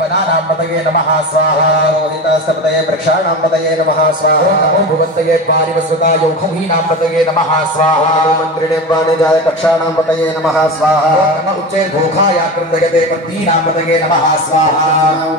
बनानांपतये नमः स्वाहा रोहितास्तपतये वृक्षाणांपतये नमः स्वाहा नमो भुवन्तये पारिवस्वताय खमीनांपतये नमः स्वाहा मंत्रिणे वाणिजाय कक्षाणांपतये नमः स्वाहा नमः उच्चैर्घोखाय कृन्दयते पत्नीनांपतये नमः स्वाहा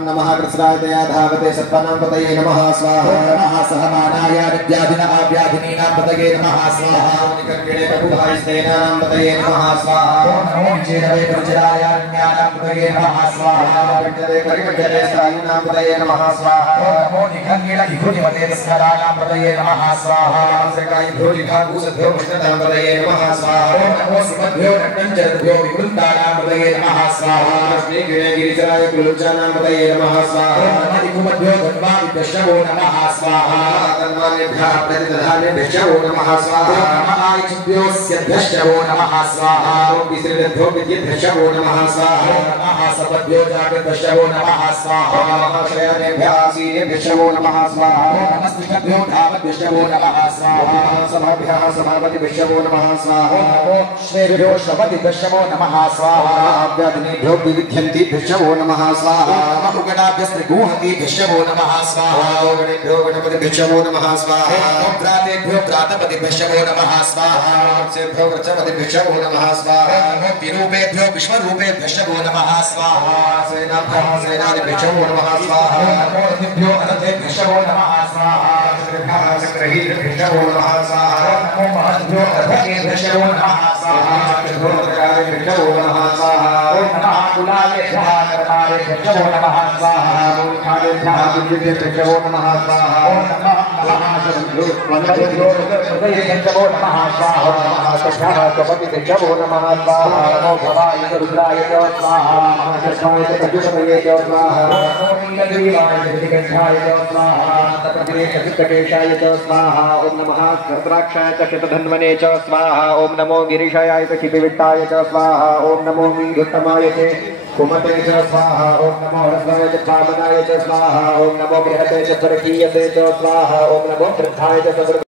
नमः कृष्णाय दया धावते सत्त्वानांपतये नमः स्वाहा नमः सहमानाय विद्याधिनाव्याधिनीनांपतये नमः स्वाहा निकर्किणे कटुभाय स्तेनांपतये नमः स्वाहा नमो विजयवे प्रजराय ज्ञानांपतये नमः स्वाहा करिकटरे स्थायिनांपतये नमः स्वाहा नमो निखंगिलघुनिमते स्मराणांपतये नमः स्वाहा श्रीकाय भ्योजिघाघूसभ्यो विष्णुनांपतये नमः स्वाहा नमो सुमभ्यो नट्टंचरभ्यो विकृतानांपतये नमः स्वाहा श्रीगिरे गिरिचराय कुलुजानांपतये नमः स्वाहा नमो धन्वादिभ्यो नमः स्वाहा तन्मानेभ्यः प्रतिदधानेभ्यो नमः स्वाहा नमः आयुभ्योऽस्यभ्यो नमः स्वाहा विसृभ्यो विद्येभ्यो नमः स्वाहा नमः सपद्भ्यो जागृभ्यो नमः स्वाहा शयनेभ्यः आसीनेभ्यो नमः स्वाहा नमस्तिभ्यो धावभ्यो नमः स्वाहा सभाभ्यः सभापतिभ्यो नमः स्वाहा नमो श्रेभ्यो श्रवतिभ्यो नमः स्वाहा अव्याधिनेभ्यो विविध्यन्तिभ्यो नमः स्वाहा उगणाभ्यस्त्रिगुहतिभ्यो नमः स्वाहा गणेभ्यो गणपतिभ्यो नमः स्वाहा प्रातेभ्यो प्रातपतिभ्यो नमः स्वाहा वृक्षेभ्यो वृक्षपतिभ्यो नमः स्वाहा विरूपेभ्यो विश्वरूपेभ्यो नमः स्वाहा सेनाभ्यः सेनादिभ्यो नमः स्वाहा नमोभ्यो अरथेभ्यो नमः स्वाहा चक्रभ्यः चक्रहीभ्यो नमः स्वाहा नमो महद्भ्यो अर्धकेभ्यो नमः स्वाहा चतुर्भुजाभ्यो नमः स्वाहा ओम नमः कुलालेभ्यः कर्मालेभ्यो नमः स्वाहा ओम खालेभ्यः विद्युतेभ्यो नमः स्वाहा ओम नमः महाशब्दो वन्दभ्यो हृदयेभ्यो नमः स्वाहा महाशब्दः कपतिभ्यो नमः स्वाहा नमो भवाय रुद्राय स्वाहा महाशब्दाय प्रजुषमये स्वाहा ओम नीलग्रीवाय विधिकण्ठाय स्वाहा तपतिरेकचित्तकेशाय स्वाहा ओम नमः सर्वराक्षाय च शतधन्वने च स्वाहा ओम नमो गिरिशाय च क्षितिविट्टाय च स्वाहा ओम नमो मीघुत्तमाय च कुमते च स्वाहा ओम नमो हरस्वाय च भावनाय च स्वाहा ओम नमो बृहते च परकीयते च स्वाहा ओम नमो वृद्धाय च